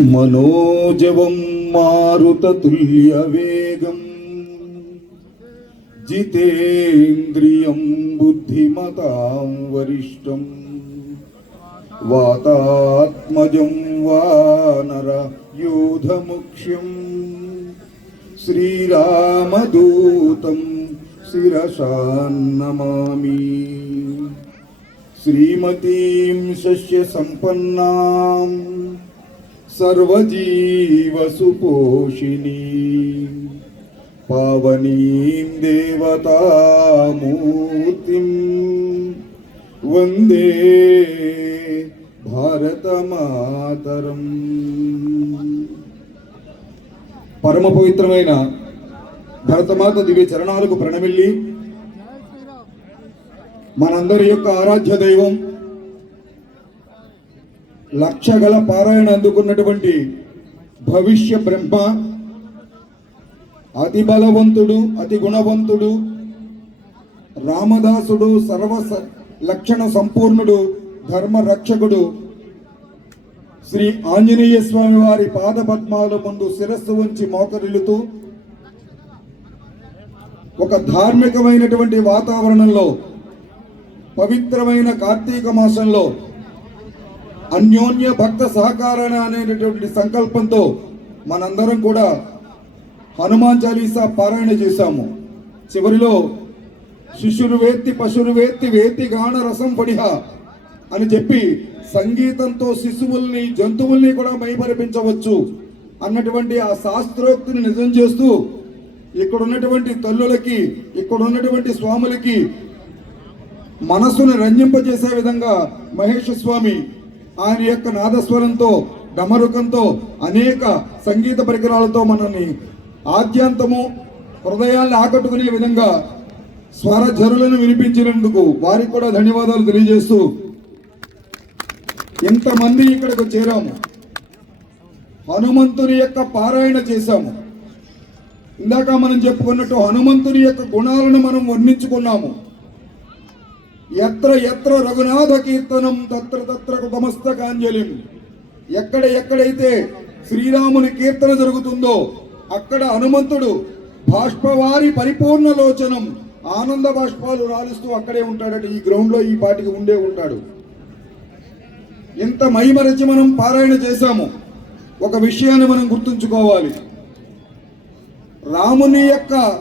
मनोजवं मारुततुल्यवेगम् जितेन्द्रियं बुद्धिमतां वरिष्ठम् वातात्मजं वानर योधमुख्यम् श्रीरामदूतं शिरसान्नमामि श्रीमतीं शस्यसम्पन्नाम् సర్వజీవసుపోషిణీ పావనీం దేవతామూర్తిం. వందే భారతమాతరం. పరమ పవిత్రమైన భరతమాత దివ్య చరణాలకు ప్రణమిల్లి. మనందరి యొక్క ఆరాధ్య దైవం లక్ష గల పారాయణ అందుకున్నటువంటి భవిష్య బ్రహ్మ అతి బలవంతుడు అతి గుణవంతుడు రామదాసుడు సర్వ లక్షణ సంపూర్ణుడు ధర్మ రక్షకుడు శ్రీ ఆంజనేయ స్వామి వారి పాద పద్మాల ముందు శిరస్సు ఉంచి మోకరిల్లుతూ ఒక ధార్మికమైనటువంటి వాతావరణంలో పవిత్రమైన కార్తీక మాసంలో అన్యోన్య భక్త సహకారణ అనేటటువంటి సంకల్పంతో మనందరం కూడా హనుమాన్ చాలీసా పారాయణ చేశాము. చివరిలో శిష్యులు వేత్తి పశువులు వేత్తి వేత్తి గాన రసం పడిహ అని చెప్పి సంగీతంతో శిశువుల్ని జంతువుల్ని కూడా మైమరిపించవచ్చు అన్నటువంటి ఆ శాస్త్రోక్తిని నిజం చేస్తూ ఇక్కడ ఉన్నటువంటి తల్లులకి ఇక్కడ ఉన్నటువంటి స్వాములకి మనస్సును రంజింపజేసే విధంగా మహేష్ స్వామి ఆయన యొక్క నాదస్వరంతో డమరుకంతో అనేక సంగీత పరికరాలతో మనల్ని ఆద్యంతము హృదయాన్ని ఆకట్టుకునే విధంగా స్వరజరులను వినిపించినందుకు వారికి కూడా ధన్యవాదాలు తెలియజేస్తూ ఇంతమంది ఇక్కడికి చేరాము. హనుమంతుని యొక్క పారాయణ చేశాము. ఇందాక మనం చెప్పుకున్నట్టు హనుమంతుని యొక్క గుణాలను మనం వర్ణించుకున్నాము. ఎత్ర ఎత్ర రఘునాథ కీర్తనం తత్ర తత్ర కుతమస్తకాంజలిం ఎక్కడ ఎక్కడైతే శ్రీరాముని కీర్తన జరుగుతుందో అక్కడ హనుమంతుడు బాష్పవారి పరిపూర్ణ లోచనం ఆనంద బాష్పాలు రాలుస్తూ అక్కడే ఉంటాడట ఈ గ్రౌండ్లో ఈ పాటికి ఉండే ఉంటాడు. ఇంత మైమరచి మనం పారాయణ చేశాము. ఒక విషయాన్ని మనం గుర్తుంచుకోవాలి. రాముని యొక్క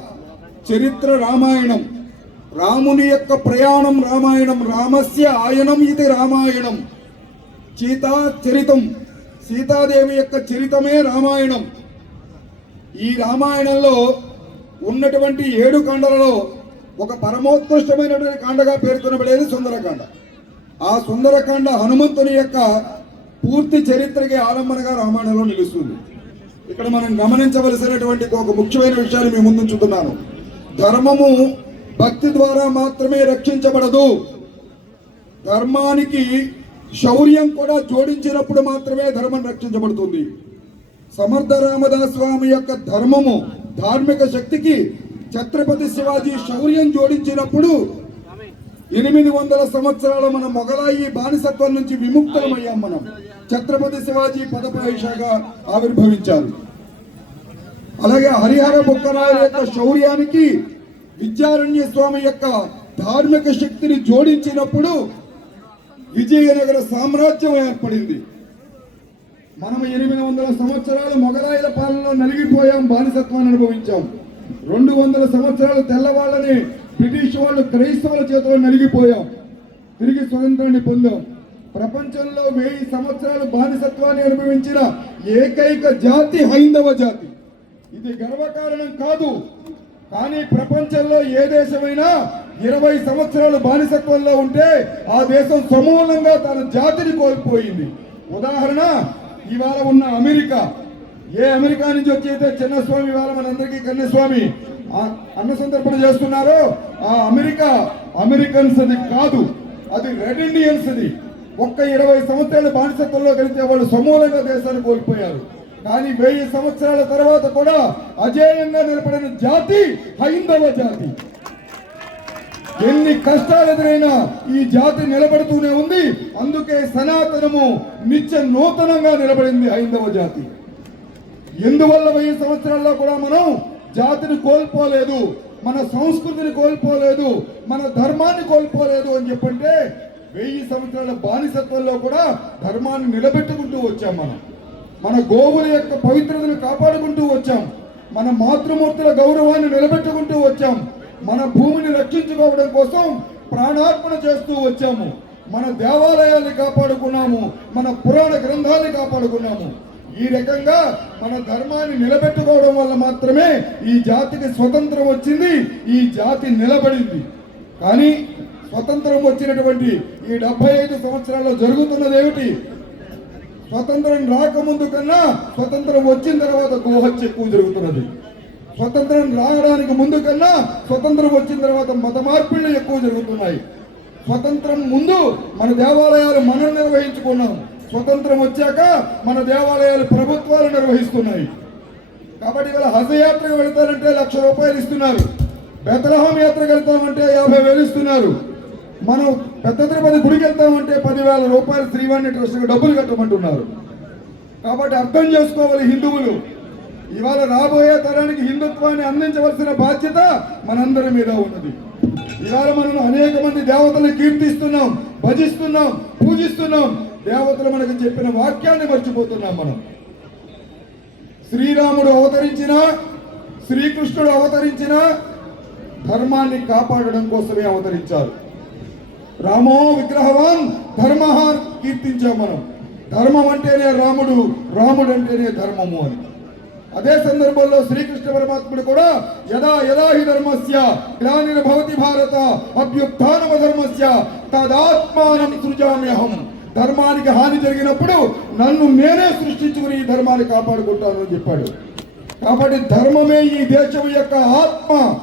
చరిత్ర రామాయణం రాముని యొక్క ప్రయాణం రామాయణం రామస్య ఆయనం ఇది రామాయణం. సీతా చరితం సీతాదేవి యొక్క చరితమే రామాయణం. ఈ రామాయణంలో ఉన్నటువంటి ఏడు కాండలలో ఒక పరమోత్కృష్టమైనటువంటి కాండగా పేర్కొనబడేది సుందరకాండ. ఆ సుందరకాండ హనుమంతుని యొక్క పూర్తి చరిత్రకి ఆలంబనగా రామాయణంలో నిలుస్తుంది. ఇక్కడ మనం గమనించవలసినటువంటి ఒక ముఖ్యమైన విషయాన్ని మీ ముందుంచుతున్నాను ధర్మము భక్తి ద్వారా మాత్రమే రక్షించబడదు. ధర్మానికి శౌర్యం కూడా జోడించినప్పుడు మాత్రమే ధర్మం రక్షించబడుతుంది. సమర్థ రామదాస్ స్వామి యొక్క ధర్మము ధార్మిక శక్తికి ఛత్రపతి శివాజీ శౌర్యం జోడించినప్పుడు ఎనిమిది వందల సంవత్సరాల మన మొగలాయి బానిసత్వం నుంచి విముక్తమయ్యాం మనం. ఛత్రపతి శివాజీ పదప్రవేశగా ఆవిర్భవించారు. అలాగే హరిహర బుక్కరాయల యొక్క శౌర్యానికి విద్యారణ్య స్వామి యొక్క ధార్మిక శక్తిని జోడించినప్పుడు విజయనగర సామ్రాజ్యం ఏర్పడింది. మనం ఎనిమిది వందల సంవత్సరాలు మొగలాయిల పాలనలో నలిగిపోయాం బానిసత్వాన్ని అనుభవించాం. రెండు వందల సంవత్సరాలు తెల్లవాళ్ళని బ్రిటిష్ వాళ్ళు క్రైస్తవుల చేతిలో నలిగిపోయాం. తిరిగి స్వతంత్రాన్ని పొందాం. ప్రపంచంలో వెయ్యి సంవత్సరాలు బానిసత్వాన్ని అనుభవించిన ఏకైక జాతి హైందవ జాతి. ఇది గర్వకారణం కాదు. కానీ ప్రపంచంలో ఏ దేశమైనా ఇరవై సంవత్సరాలు బానిసత్వంలో ఉంటే ఆ దేశం సమూలంగా తన జాతిని కోల్పోయింది. ఉదాహరణ ఇవాళ ఉన్న అమెరికా. ఏ అమెరికా నుంచి వచ్చి అయితే చిన్నస్వామి ఇవాళ మనందరికీ కన్నస్వామి. అన్న సందర్పణ చేస్తున్నారో? ఆ అమెరికా. అమెరికన్స్ అది కాదు. అది రెడ్ ఇండియన్స్ అది ఒక్క ఇరవై సంవత్సరాల బానిసత్వంలో గెలిచే వాళ్ళు సమూలంగా దేశాన్ని కోల్పోయారు. కానీ వెయ్యి సంవత్సరాల తర్వాత కూడా అజేయంగా నిలబడిన జాతి హైందవ జాతి. ఎన్ని కష్టాలు ఎదురైనా ఈ జాతి నిలబడుతూనే ఉంది. అందుకే సనాతనము నిత్య నూతనంగా నిలబడింది హైందవ జాతి. ఎందువల్ల వెయ్యి సంవత్సరాల్లో కూడా మనం జాతిని కోల్పోలేదు మన సంస్కృతిని కోల్పోలేదు మన ధర్మాన్ని కోల్పోలేదు అని చెప్పంటే వెయ్యి సంవత్సరాల బానిసత్వంలో కూడా ధర్మాన్ని నిలబెట్టుకుంటూ వచ్చాం మనం. మన గోవుల యొక్క పవిత్రతను కాపాడుకుంటూ వచ్చాం. మన మాతృమూర్తుల గౌరవాన్ని నిలబెట్టుకుంటూ వచ్చాం. మన భూమిని రక్షించుకోవడం కోసం ప్రాణార్పణ చేస్తూ వచ్చాము. మన దేవాలయాన్ని కాపాడుకున్నాము. మన పురాణ గ్రంథాన్ని కాపాడుకున్నాము. ఈ రకంగా మన ధర్మాన్ని నిలబెట్టుకోవడం వల్ల మాత్రమే ఈ జాతికి స్వతంత్రం వచ్చింది ఈ జాతి నిలబడింది. కానీ స్వతంత్రం వచ్చినటువంటి ఈ డెబ్బై ఐదు సంవత్సరాల్లో జరుగుతున్నది ఏమిటి? స్వతంత్రం రాకముందు కన్నా స్వతంత్రం వచ్చిన తర్వాత గోహత్య ఎక్కువ జరుగుతున్నది. స్వతంత్రం రావడానికి ముందు కన్నా స్వతంత్రం వచ్చిన తర్వాత మత మార్పిళ్ళు ఎక్కువ జరుగుతున్నాయి. స్వతంత్రం ముందు మన దేవాలయాలు మనం నిర్వహించుకున్నాం. స్వతంత్రం వచ్చాక మన దేవాలయాలు ప్రభుత్వాలు నిర్వహిస్తున్నాయి. కాబట్టి ఇవాళ హజయాత్రకు వెళ్తారంటే లక్ష రూపాయలు ఇస్తున్నారు. బెతలహం యాత్రకు వెళ్తామంటే యాభై వేలు ఇస్తున్నారు. మనం పెద్ద తిరుపతి గుడికి వెళ్తామంటే పదివేల రూపాయలు శ్రీవాణి ట్రస్ట్కి డబ్బులు కట్టమంటున్నారు. కాబట్టి అర్థం చేసుకోవాలి హిందువులు. ఇవాళ రాబోయే తరానికి హిందుత్వాన్ని అందించవలసిన బాధ్యత మనందరి మీద ఉన్నది. ఇవాళ మనం అనేక మంది దేవతలను కీర్తిస్తున్నాం భజిస్తున్నాం పూజిస్తున్నాం. దేవతలు మనకు చెప్పిన వాక్యాన్ని మర్చిపోతున్నాం మనం. శ్రీరాముడు అవతరించిన శ్రీకృష్ణుడు అవతరించిన ధర్మాన్ని కాపాడడం కోసమే అవతరించారు. రామో విగ్రహవాన్ ధర్మ కీర్తించాం మనం. ధర్మం అంటేనే రాముడు రాముడు అంటేనే ధర్మము అని. అదే సందర్భంలో శ్రీకృష్ణ పరమాత్ముడు కూడా యదా యదా హి ధర్మస్య గ్లానిర్ భవతి భారత అభ్యుత్నమ ధర్మస్య తదాత్మానం సృజామ్యహం ధర్మానికి హాని జరిగినప్పుడు నన్ను నేనే సృష్టించుకుని ఈ ధర్మాన్ని కాపాడుకుంటాను అని చెప్పాడు. కాబట్టి ధర్మమే ఈ దేశం యొక్క ఆత్మ.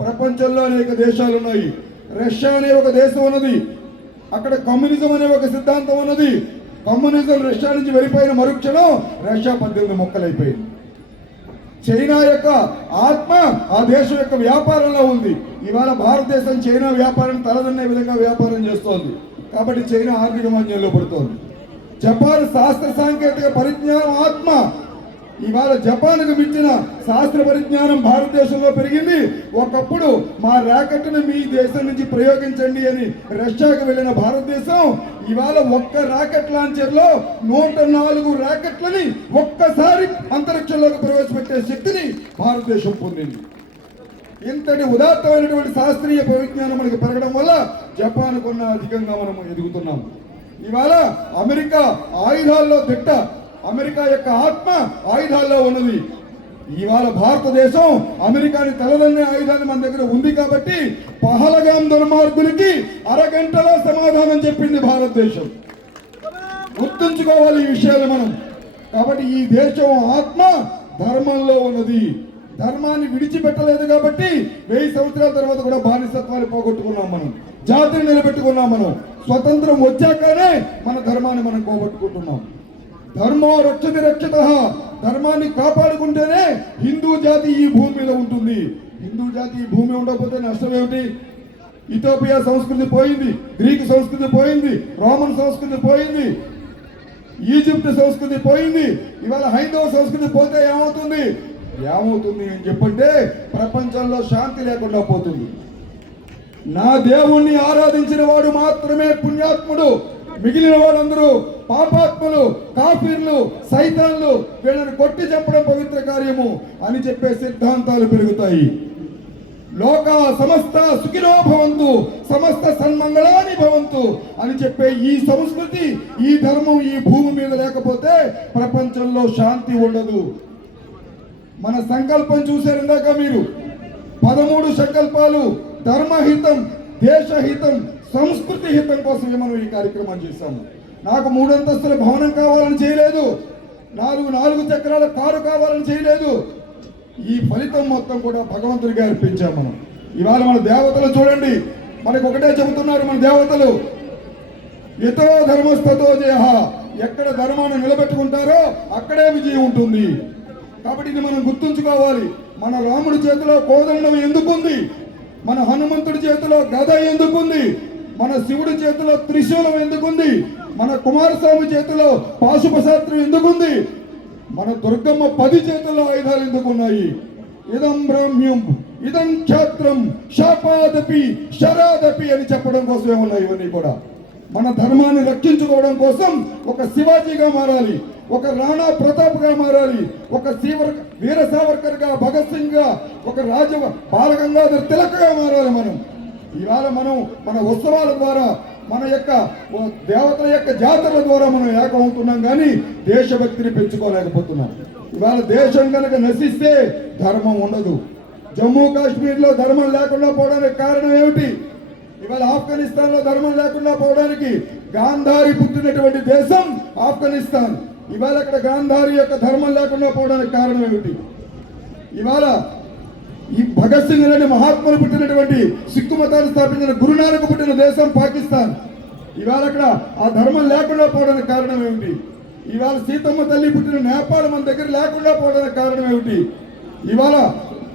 ప్రపంచంలో అనేక దేశాలు ఉన్నాయి రష్యా అనే ఒక దేశం ఉన్నది. అక్కడ కమ్యూనిజం అనే ఒక సిద్ధాంతం ఉన్నది. కమ్యూనిజం రష్యా నుంచి వెళ్ళిపోయిన మరుక్షణం రష్యా పద్దెనిమిది మొక్కలైపోయింది. చైనా యొక్క ఆత్మ ఆ దేశం యొక్క వ్యాపారంలో ఉంది. ఇవాళ భారతదేశం చైనా వ్యాపారం తలదన్నే విధంగా వ్యాపారం చేస్తోంది. కాబట్టి చైనా ఆర్థిక మాన్యంలో పడుతోంది. జపాన్ శాస్త్ర సాంకేతిక పరిజ్ఞానం ఆత్మ ఇవాళ జపాన్కు మించిన శాస్త్ర పరిజ్ఞానం భారతదేశంలో పెరిగింది. ఒకప్పుడు మా ర్యాకెట్ను మీ దేశం నుంచి ప్రయోగించండి అని రష్యాకు వెళ్ళిన భారతదేశం ఇవాళ ఒక్క రాకెట్ లాంచర్లో నూట నాలుగు రాకెట్లని ఒక్కసారి అంతరిక్షంలోకి ప్రవేశపెట్టే శక్తిని భారతదేశం పొందింది. ఇంతటి ఉదాత్తమైనటువంటి శాస్త్రీయ పరిజ్ఞానం మనకు పెరగడం వల్ల జపాన్ కొన్న అధికంగా మనం ఎదుగుతున్నాం. ఇవాళ అమెరికా ఆయుధాల్లో దిట్ట అమెరికా యొక్క ఆత్మ ఆయుధాల్లో ఉన్నది. ఇవాళ భారతదేశం అమెరికాని తలదన్నే ఆయుధాన్ని మన దగ్గర ఉంది కాబట్టి పహలగాం దుర్మార్గులకి అరగంటలో సమాధానం చెప్పింది భారతదేశం. గుర్తుంచుకోవాలి ఈ విషయాలు మనం. కాబట్టి ఈ దేశం ఆత్మ ధర్మంలో ఉన్నది. ధర్మాన్ని విడిచిపెట్టలేదు కాబట్టి వెయ్యి సంవత్సరాల తర్వాత కూడా బానిసత్వాన్ని పోగొట్టుకున్నాం మనం. జాతిని నిలబెట్టుకున్నాం మనం. స్వతంత్రం వచ్చాకనే మన ధర్మాన్ని మనం పోగొట్టుకుంటున్నాం. ధర్మో రక్షతి రక్షత. ధర్మాన్ని కాపాడుకుంటేనే హిందూ జాతి ఈ భూమి మీద ఉంటుంది. హిందూ జాతి ఈ భూమి ఉండకపోతే నష్టం ఏమిటి? ఇథోపియా సంస్కృతి పోయింది గ్రీక్ సంస్కృతి పోయింది రోమన్ సంస్కృతి పోయింది ఈజిప్ట్ సంస్కృతి పోయింది. ఇవాళ హైందవ సంస్కృతి పోతే ఏమవుతుంది? ఏమవుతుంది అని చెప్పంటే ప్రపంచంలో శాంతి లేకుండా పోతుంది. నా దేవుణ్ణి ఆరాధించిన వాడు మాత్రమే పుణ్యాత్ముడు. మిగిలిన వాళ్ళందరూ పాపాత్ములు కాఫీర్లు సైతాన్లు వీళ్ళని కొట్టి చెప్పడం పవిత్ర కార్యము అని చెప్పే సిద్ధాంతాలు పెరుగుతాయి. లోక సమస్త సుఖినో భవంతు సమస్త సన్మంగళాని భవంతు అని చెప్పే ఈ సంస్కృతి ఈ ధర్మం ఈ భూమి మీద లేకపోతే ప్రపంచంలో శాంతి ఉండదు. మన సంకల్పం చూశారు ఇందాక మీరు. పదమూడు సంకల్పాలు ధర్మహితం దేశహితం సంస్కృతి హితం కోసమే మనం ఈ కార్యక్రమం చేశాము. నాకు మూడంతస్తుల భవనం కావాలని చేయలేదు. నాలుగు నాలుగు చక్రాల కారు కావాలని చేయలేదు. ఈ ఫలితం మొత్తం కూడా భగవంతుడికి అర్పించాం మనం. ఇవాళ మన దేవతలు చూడండి. మనకు ఒకటే చెబుతున్నారు మన దేవతలు. ఎతో ధర్మస్థతో జయ. ఎక్కడ ధర్మాన్ని నిలబెట్టుకుంటారో అక్కడే విజయం ఉంటుంది. కాబట్టి ఇది మనం గుర్తుంచుకోవాలి. మన రాముడి చేతిలో కోదండం ఎందుకుంది? మన హనుమంతుడి చేతిలో గద ఎందుకుంది? మన శివుడి చేతిలో త్రిశూలం ఎందుకుంది? మన కుమారస్వామి చేతిలో పాశుపశాస్త్రం ఎందుకుంది? మన దుర్గమ్మ పది చేతుల్లో ఆయుధాలు ఎందుకున్నాయి? ఇదం బ్రాహ్మ్యం ఇదం క్షేత్రం శాపాదపి శరాదపి అని చెప్పడం కోసమే ఉన్నాయి ఇవన్నీ కూడా? మన ధర్మాన్ని రక్షించుకోవడం కోసం ఒక శివాజీగా మారాలి ఒక రాణా ప్రతాప్గా మారాలి ఒక శివర్ వీర సావర్కర్గా భగత్ సింగ్గా ఒక రాజ బాలగంగాధర్ తిలకగా మారాలి మనం. ఇవాళ మనం మన ఉత్సవాల ద్వారా మన యొక్క దేవతల యొక్క జాతరల ద్వారా మనం ఏకమవుతున్నాం కానీ దేశభక్తిని పెంచుకోలేకపోతున్నాం. ఇవాళ దేశం కనుక నశిస్తే ధర్మం ఉండదు. జమ్మూ కాశ్మీర్లో ధర్మం లేకుండా పోవడానికి కారణం ఏమిటి? ఇవాళ ఆఫ్ఘనిస్తాన్లో ధర్మం లేకుండా పోవడానికి గాంధారి పుట్టినటువంటి దేశం ఆఫ్ఘనిస్తాన్. ఇవాళ అక్కడ గాంధారి యొక్క ధర్మం లేకుండా పోవడానికి కారణం ఏమిటి? ఇవాళ ఈ భగత్ సింగ్ అనే మహాత్ములు పుట్టినటువంటి సిక్కు మతాన్ని స్థాపించిన గురునానక్ పుట్టిన దేశం పాకిస్తాన్. ఇవాళ అక్కడ ఆ ధర్మం లేకుండా పోవడానికి కారణం ఏమిటి? ఇవాళ సీతమ్మ తల్లి పుట్టిన నేపాల్ మన దగ్గర లేకుండా పోవడానికి కారణం ఏమిటి? ఇవాళ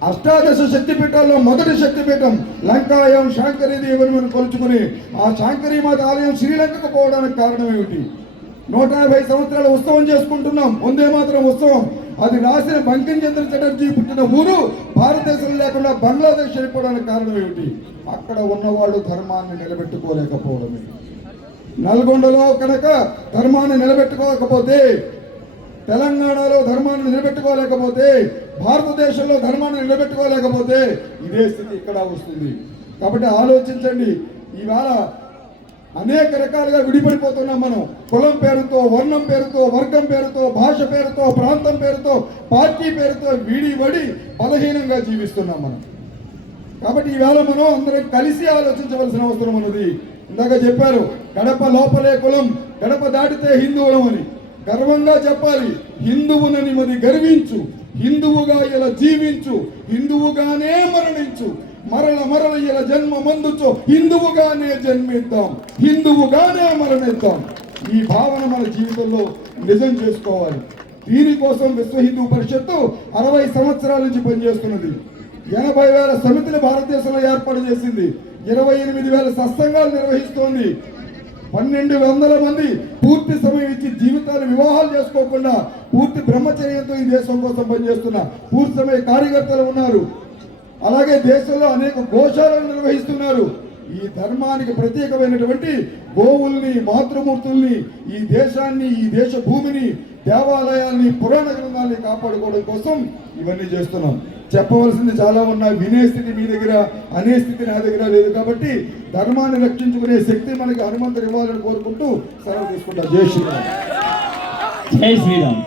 అష్టాదశ శక్తిపీఠాల్లో మొదటి శక్తిపీఠం లంకాయం శాంకరీ దేవిని మనం కొలుచుకుని ఆ శాంకరీ మాత ఆలయం శ్రీలంకకు పోవడానికి కారణం ఏమిటి? నూట యాభై సంవత్సరాల ఉత్సవం చేసుకుంటున్నాం. వందే మాత్రం ఉత్సవం. అది రాసిన బంకిం చంద్ర చటర్జీ పుట్టిన ఊరు భారతదేశం లేకుండా బంగ్లాదేశ్ అయిపోవడానికి కారణం ఏమిటి? అక్కడ ఉన్నవాళ్ళు ధర్మాన్ని నిలబెట్టుకోలేకపోవడమే. నల్గొండలో కనుక ధర్మాన్ని నిలబెట్టుకోకపోతే తెలంగాణలో ధర్మాన్ని నిలబెట్టుకోలేకపోతే భారతదేశంలో ధర్మాన్ని నిలబెట్టుకోలేకపోతే ఇదే స్థితి ఇక్కడ వస్తుంది. కాబట్టి ఆలోచించండి. ఇవాళ అనేక రకాలుగా విడిపడిపోతున్నాం మనం. కులం పేరుతో వర్ణం పేరుతో వర్గం పేరుతో భాష పేరుతో ప్రాంతం పేరుతో పార్టీ పేరుతో విడివడి బలహీనంగా జీవిస్తున్నాం మనం. కాబట్టి ఈవేళ మనం అందరం కలిసి ఆలోచించవలసిన అవసరం ఉన్నది. ఇందాక చెప్పారు గడప లోపలే కులం గడప దాటితే హిందువులం అని. గర్వంగా చెప్పాలి హిందువునని మరి గర్వించు హిందువుగా ఇలా జీవించు హిందువుగానే మరణించు. మరల మరల ఇలా జన్మ మందుచో హిందువుగానే జన్మిద్దాం హిందువుగానే మరణిద్దాం. ఈ భావన మన జీవితంలో నిజం చేసుకోవాలి. దీనికోసం విశ్వ హిందూ పరిషత్తు అరవై సంవత్సరాల నుంచి పనిచేస్తున్నది. ఎనభై వేల సమితిని భారతదేశంలో ఏర్పాటు చేసింది. ఇరవై ఎనిమిది వేల సత్సంగాలు నిర్వహిస్తోంది. పన్నెండు వందల మంది పూర్తి సమయం ఇచ్చి జీవితాలు వివాహాలు చేసుకోకుండా పూర్తి బ్రహ్మచర్యంతో ఈ దేశం కోసం పనిచేస్తున్న పూర్తి సమయ కార్యకర్తలు ఉన్నారు. అలాగే దేశంలో అనేక గోశాలను నిర్వహిస్తున్నారు. ఈ ధర్మానికి ప్రత్యేకమైనటువంటి గోవుల్ని మాతృమూర్తుల్ని ఈ దేశాన్ని ఈ దేశ భూమిని దేవాలయాల్ని పురాణ గ్రంథాన్ని కాపాడుకోవడం కోసం ఇవన్నీ చేస్తున్నాం. చెప్పవలసింది చాలా ఉన్నాయి వినే స్థితి మీ దగ్గర అనే స్థితి నా దగ్గర లేదు కాబట్టి ధర్మాన్ని రక్షించుకునే శక్తి మనకి హనుమంతుడు ఇవ్వాలని కోరుకుంటూ సెలవు తీసుకుంటాం. జై శ్రీరామ్. జై శ్రీరామ్.